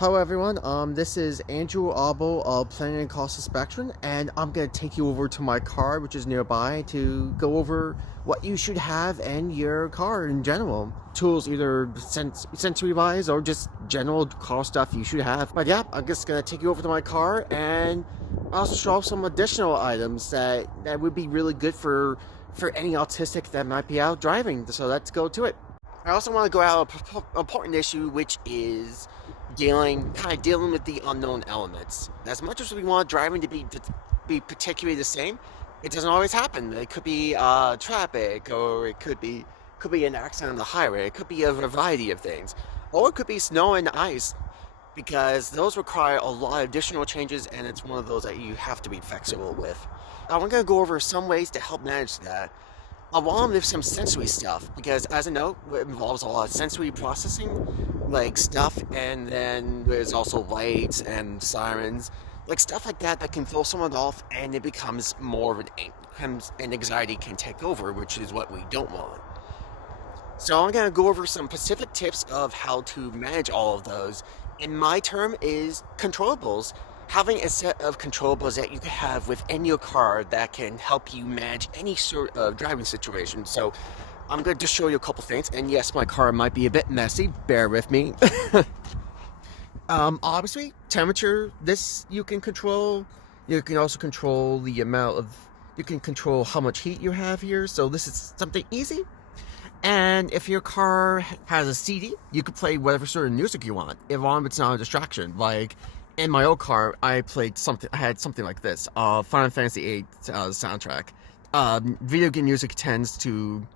Hello everyone, this is Andrew Arboe of Planning Across the Spectrum, and I'm going to take you over to my car, which is nearby, to go over what you should have in your car in general. Tools, either sensory-wise or just general car stuff you should have. But yeah, I'm just going to take you over to my car and also show off some additional items that would be really good for any autistic that might be out driving. So let's go to it. I also want to go out an important issue, which is dealing with the unknown elements. As much as we want driving to be particularly the same, it doesn't always happen. It could be traffic, or it could be an accident on the highway. It could be a variety of things, or it could be snow and ice, because those require a lot of additional changes, and it's one of those that you have to be flexible with. I'm going to go over some ways to help manage that, along with some sensory stuff, because as I know, it involves a lot of sensory processing, like stuff, and then there's also lights and sirens, like stuff like that can throw someone off, and it becomes more of an anxiety can take over, which is what we don't want. So I'm going to go over some specific tips of how to manage all of those, and my term is controllables. Having a set of controllables that you can have within your car that can help you manage any sort of driving situation. So I'm going to just show you a couple things. And yes, my car might be a bit messy. Bear with me. Obviously, temperature, this you can control. You can also control the amount of, you can control how much heat you have here. So this is something easy. And if your car has a CD, you can play whatever sort of music you want, as long as it's not a distraction. Like, in my old car, I had something like this, Final Fantasy VIII soundtrack. Video game music tends to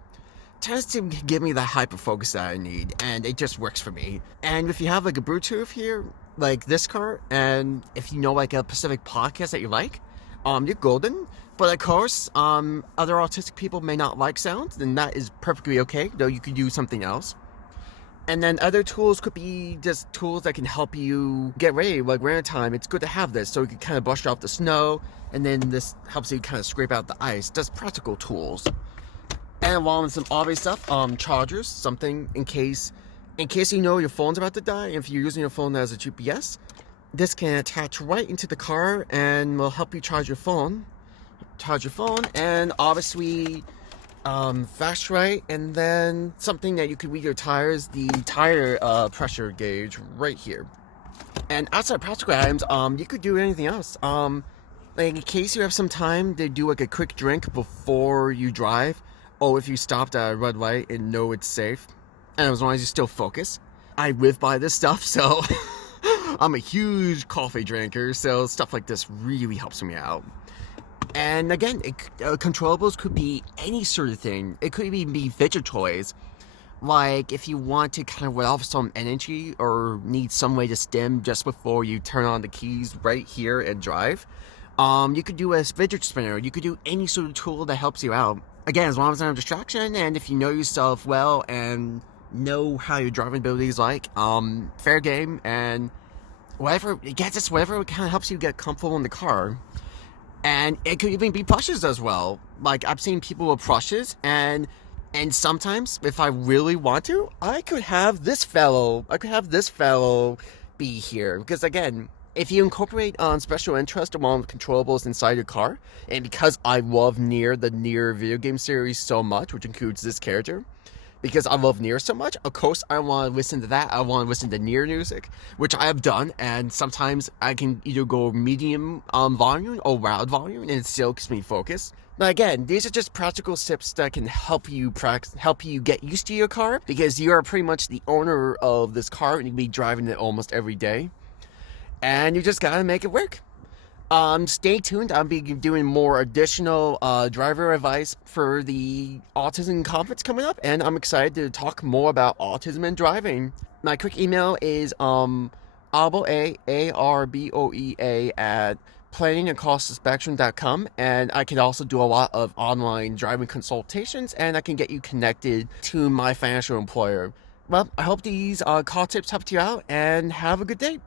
give me the hyper focus that I need, and it just works for me. And if you have like a Bluetooth here, like this car, and if you know like a specific podcast that you like, you're golden. But of course, other autistic people may not like sound, and that is perfectly okay, though you could use something else. And then other tools could be just tools that can help you get ready, like winter time. It's good to have this, so you can kind of brush off the snow, and then this helps you kind of scrape out the ice. Just practical tools. And along with some obvious stuff, chargers, something in case you know your phone's about to die. If you're using your phone as a GPS, this can attach right into the car and will help you charge your phone. And obviously, fast right, and then something that you could read your tires, the tire pressure gauge right here. And outside practical items, you could do anything else. Like in case you have some time to do like a quick drink before you drive, or if you stopped at a red light and know it's safe, and as long as you still focus. I live by this stuff, so I'm a huge coffee drinker, so stuff like this really helps me out. And again, controllables could be any sort of thing. It could even be fidget toys. Like if you want to kind of let off some energy or need some way to stim just before you turn on the keys right here and drive, you could do a fidget spinner. You could do any sort of tool that helps you out. Again, as long as it's not a distraction, and if you know yourself well and know how your driving ability is like, fair game, and whatever kind of helps you get comfortable in the car. And it could even be plushes as well. Like, I've seen people with plushes, and sometimes, if I really want to, I could have this fellow be here. Because again, if you incorporate special interest along with controllables inside your car, and because I love the Nier video game series so much, which includes this character, because I love Nier so much, of course I want to listen to that. I want to listen to Nier music, which I have done, and sometimes I can either go medium volume or loud volume, and it still keeps me focused. Now again, these are just practical tips that can help you get used to your car, because you are pretty much the owner of this car, and you'll be driving it almost every day, and you just gotta make it work. Stay tuned. I'll be doing more additional driver advice for the autism conference coming up, and I'm excited to talk more about autism and driving. My quick email is Arboe, Arboea at planningacrossthespectrum.com, and I can also do a lot of online driving consultations, and I can get you connected to my financial employer. Well, I hope these car tips helped you out, and have a good day.